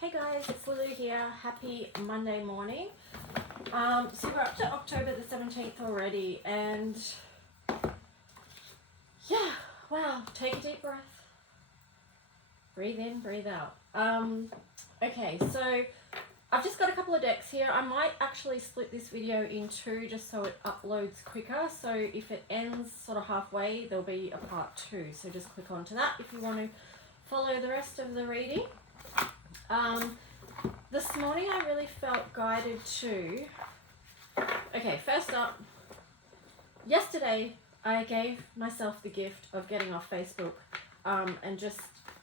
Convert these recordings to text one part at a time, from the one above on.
Hey guys, it's Lulu here. Happy Monday morning. So we're up to October the 17th already, and yeah, wow, take a deep breath. Breathe in, breathe out. Okay, so I've just got a couple of decks here. I might actually split this video in two just so it uploads quicker. So if it ends sort of halfway, there'll be a part two. So just click onto that if you want to follow the rest of the reading. This morning I really felt guided to, okay, first up, yesterday I gave myself the gift of getting off Facebook and just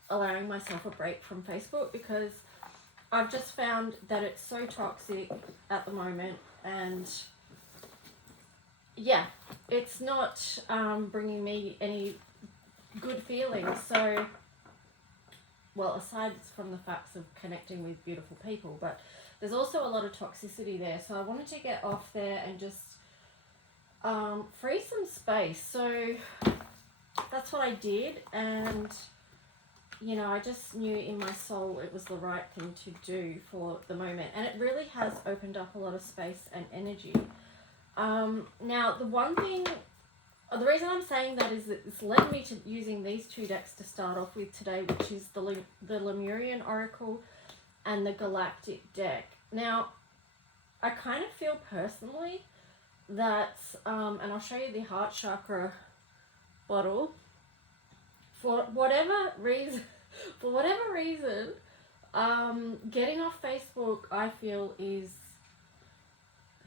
allowing myself a break from Facebook, because I've just found that it's so toxic at the moment, and yeah, it's not bringing me any good feelings. So, well, aside from the facts of connecting with beautiful people, but there's also a lot of toxicity there. So I wanted to get off there and just free some space. So that's what I did, and you know, I just knew in my soul it was the right thing to do for the moment, and it really has opened up a lot of space and energy. Now, the reason I'm saying that is that it's led me to using these two decks to start off with today, which is the Lemurian Oracle and the Galactic deck. Now, I kind of feel personally that, and I'll show you the heart chakra bottle, for whatever reason, getting off Facebook, I feel, is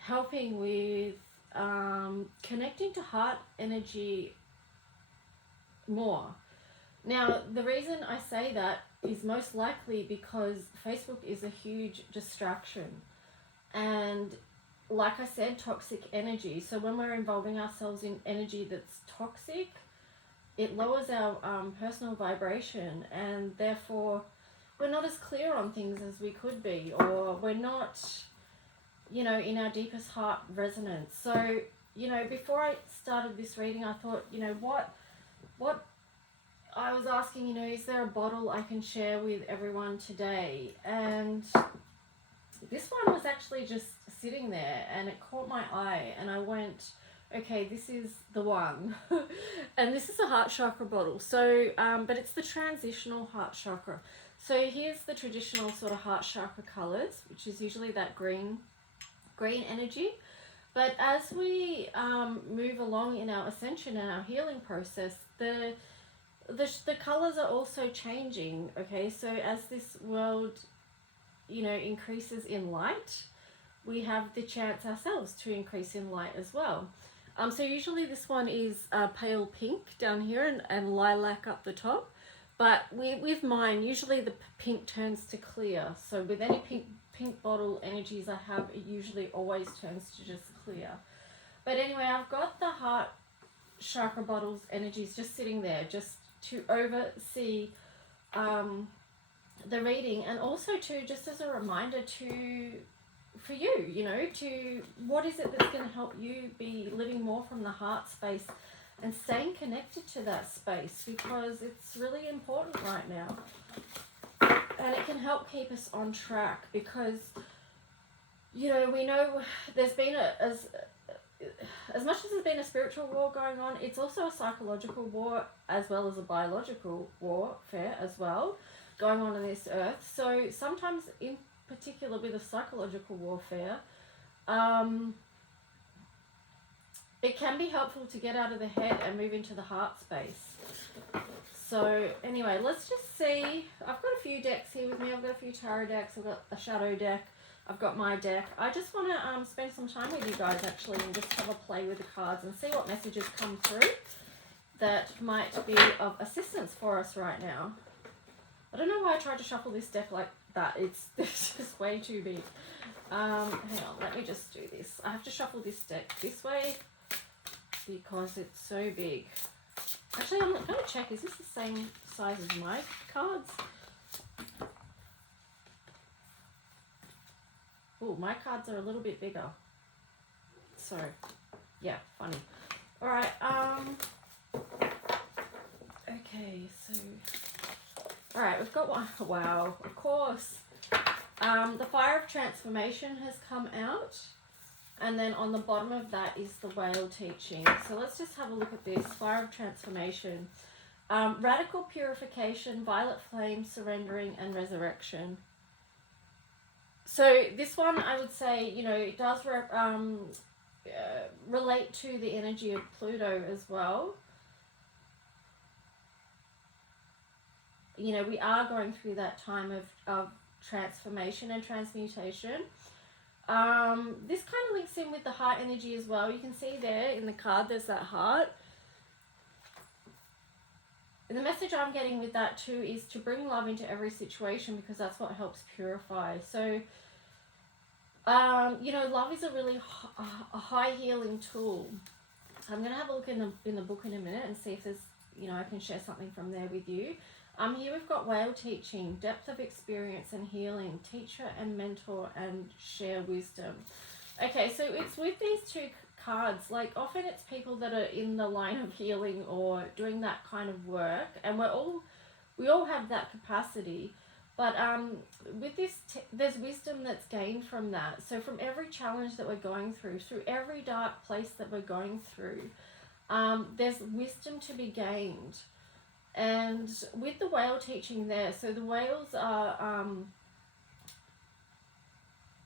helping with connecting to heart energy more. Now, the reason I say that is most likely because Facebook is a huge distraction, and like I said, toxic energy. So when we're involving ourselves in energy that's toxic, it lowers our personal vibration, and therefore we're not as clear on things as we could be, or we're not, you know, in our deepest heart resonance. So, you know, before I started this reading, I thought, you know, what I was asking, you know, is there a bottle I can share with everyone today? And this one was actually just sitting there, and it caught my eye, and I went, okay, this is the one. And this is a heart chakra bottle. So, but it's the transitional heart chakra. So here's the traditional sort of heart chakra colors, which is usually that green energy. But as we move along in our ascension and our healing process, the colors are also changing. Okay, so as this world, you know, increases in light, we have the chance ourselves to increase in light as well. So usually this one is pale pink down here and lilac up the top. But with mine, usually the pink turns to clear. So with any pink bottle energies I have, it usually always turns to just clear. But anyway, I've got the heart chakra bottles energies just sitting there, just to oversee the reading, and also to just as a reminder for you, you know, to what is it that's going to help you be living more from the heart space and staying connected to that space, because it's really important right now, and it can help keep us on track, because, you know, we know there's been as much as there's been a spiritual war going on, it's also a psychological war as well as a biological warfare as well going on this earth. So sometimes, in particular with the psychological warfare, it can be helpful to get out of the head and move into the heart space. So anyway, let's just see. I've got a few decks here with me. I've got a few tarot decks. I've got a shadow deck. I've got my deck. I just want to spend some time with you guys actually, and just have a play with the cards and see what messages come through that might be of assistance for us right now. I don't know why I tried to shuffle this deck like that. It's just way too big. Hang on, let me just do this. I have to shuffle this deck this way because it's so big. Actually, I'm going to check, is this the same size as my cards? Oh, my cards are a little bit bigger. So, yeah, funny. Alright, okay, so... Alright, we've got one. Wow, of course. The fire of transformation has come out. And then on the bottom of that is the whale teaching. So let's just have a look at this. Fire of transformation. Radical purification, violet flame, surrendering, and resurrection. So this one, I would say, you know, it does relate to the energy of Pluto as well. You know, we are going through that time of transformation and transmutation. This kind of links in with the heart energy as well. You can see there in the card, there's that heart. And the message I'm getting with that too is to bring love into every situation, because that's what helps purify. So, you know, love is a really a high healing tool. I'm going to have a look in the book in a minute and see if there's, you know, I can share something from there with you. Here we've got whale teaching, depth of experience and healing, teacher and mentor, and share wisdom. Okay, so it's with these two cards, like often it's people that are in the line of healing or doing that kind of work, and we all have that capacity, but with this there's wisdom that's gained from that. So from every challenge that we're going through every dark place that we're going through, there's wisdom to be gained. And with the whale teaching there, so the whales are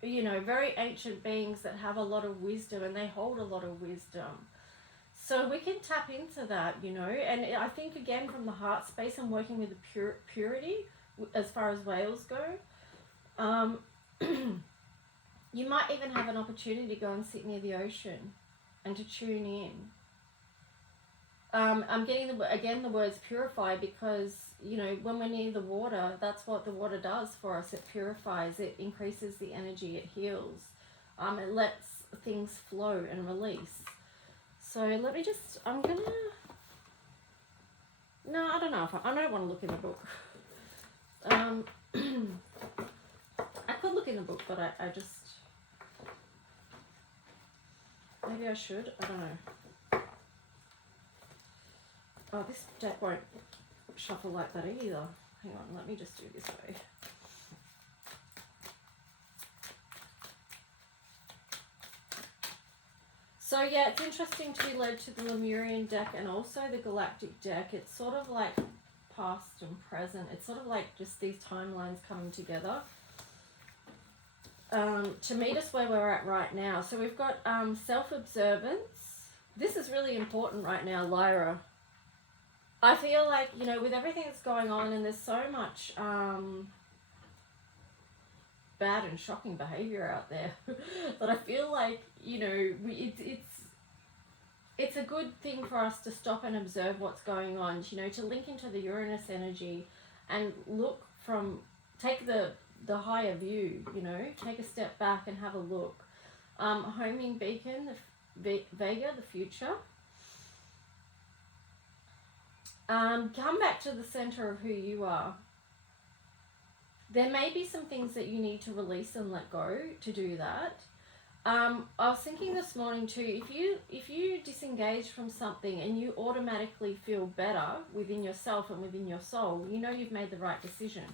you know, very ancient beings that have a lot of wisdom, and they hold a lot of wisdom. So we can tap into that, you know. And I think, again, from the heart space, I'm working with the purity as far as whales go. You might even have an opportunity to go and sit near the ocean and to tune in. I'm getting, again, the words purify, because, you know, when we're near the water, that's what the water does for us. It purifies, it increases the energy, it heals. It lets things flow and release. So let me just, I don't know if I don't want to look in the book. I could look in the book, but I just, maybe I should, I don't know. Oh, this deck won't shuffle like that either. Hang on, let me just do this way. So yeah, it's interesting to be led to the Lemurian deck and also the Galactic deck. It's sort of like past and present. It's sort of like just these timelines coming together to meet us where we're at right now. So we've got self-observance. This is really important right now, Lyra. I feel like, you know, with everything that's going on, and there's so much bad and shocking behavior out there, that I feel like, you know, it's a good thing for us to stop and observe what's going on, you know, to link into the Uranus energy and look from, take the higher view, you know, take a step back and have a look. Homing beacon, the Vega, the future. Come back to the center of who you are. There may be some things that you need to release and let go to do that. I was thinking this morning too, if you disengage from something and you automatically feel better within yourself and within your soul, you know you've made the right decision.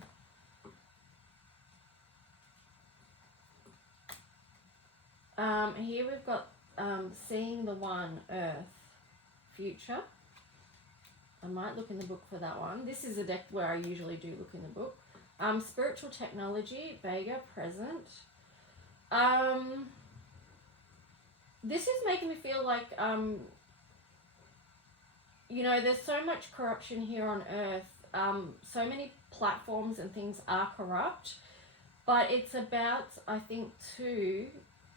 Here we've got seeing the one, Earth, future. I might look in the book for that one. This is a deck where I usually do look in the book. Spiritual technology, Vega, present. This is making me feel like, you know, there's so much corruption here on Earth. So many platforms and things are corrupt. But it's about, I think, too,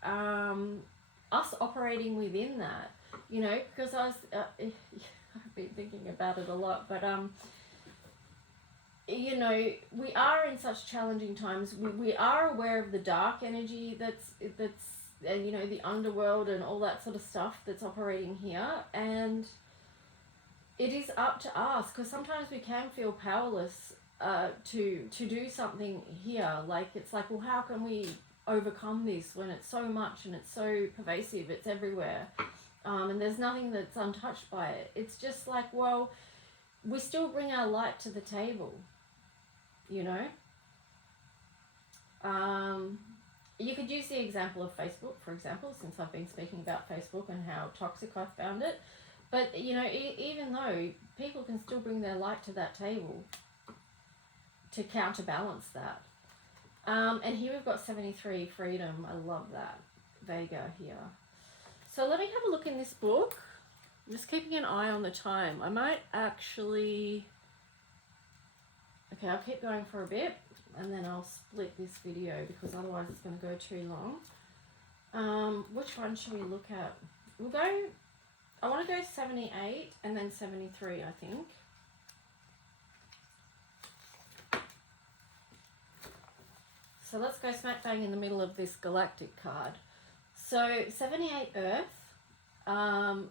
us operating within that. You know, because I've been thinking about it a lot, but you know, we are in such challenging times. We are aware of the dark energy that's you know, the underworld and all that sort of stuff that's operating here, and it is up to us, because sometimes we can feel powerless to do something here. Like, it's like, well, how can we overcome this when it's so much and it's so pervasive, it's everywhere. And there's nothing that's untouched by it. It's just like, well, we still bring our light to the table, you know. You could use the example of Facebook, for example, since I've been speaking about Facebook and how toxic I found it. But, you know, even though people can still bring their light to that table to counterbalance that. And here we've got 73, freedom. I love that. Vega here. So let me have a look in this book. I'm just keeping an eye on the time. I might actually... Okay, I'll keep going for a bit and then I'll split this video because otherwise it's going to go too long. Which one should we look at? We'll go... I want to go 78 and then 73, I think. So let's go smack bang in the middle of this Galactic card. So 78 Earth,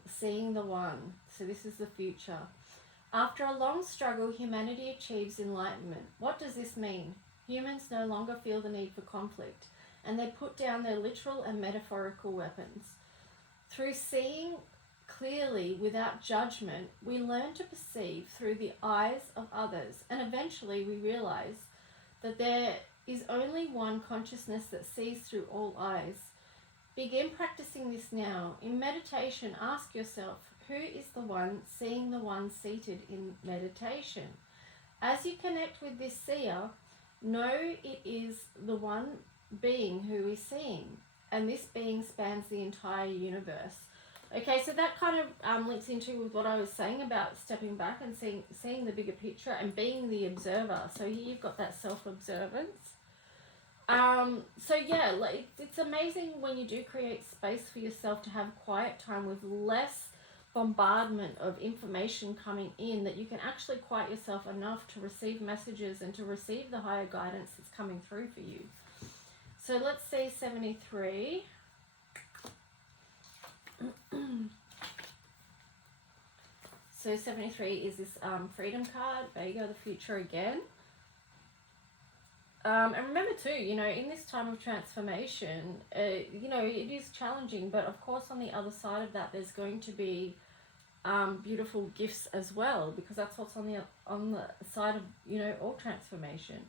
seeing the one. So this is the future. After a long struggle, humanity achieves enlightenment. What does this mean? Humans no longer feel the need for conflict, and they put down their literal and metaphorical weapons. Through seeing clearly without judgment, we learn to perceive through the eyes of others, and eventually we realize that there is only one consciousness that sees through all eyes. Begin practicing this now. In meditation, ask yourself, who is the one seeing the one seated in meditation? As you connect with this seer, know it is the one being who is seeing, and this being spans the entire universe. Okay, so that kind of links into with what I was saying about stepping back and seeing the bigger picture and being the observer. So here you've got that self-observance. So yeah, like it's amazing when you do create space for yourself to have quiet time with less bombardment of information coming in, that you can actually quiet yourself enough to receive messages and to receive the higher guidance that's coming through for you. So let's see 73. So 73 is this freedom card. Vega, the future again. And remember too, you know, in this time of transformation, you know, it is challenging, but of course on the other side of that, there's going to be beautiful gifts as well, because that's what's on the side of, you know, all transformation.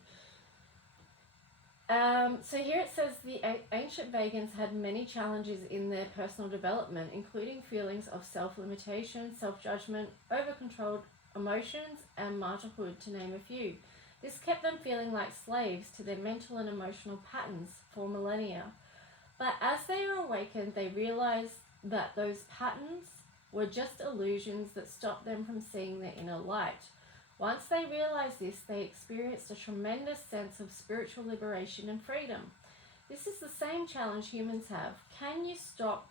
So here it says the ancient Vegans had many challenges in their personal development, including feelings of self-limitation, self-judgment, over-controlled emotions, and martyrhood, to name a few. This kept them feeling like slaves to their mental and emotional patterns for millennia. But as they are awakened, they realized that those patterns were just illusions that stopped them from seeing their inner light. Once they realized this, they experienced a tremendous sense of spiritual liberation and freedom. This is the same challenge humans have. Can you stop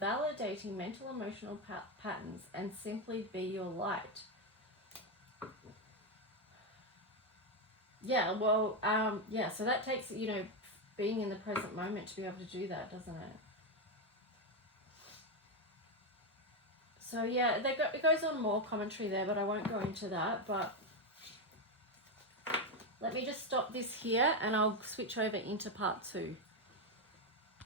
validating mental emotional patterns and simply be your light? Yeah, well, yeah, so that takes, you know, being in the present moment to be able to do that, doesn't it? So yeah, it goes on more commentary there, but I won't go into that. But let me just stop this here and I'll switch over into part 2.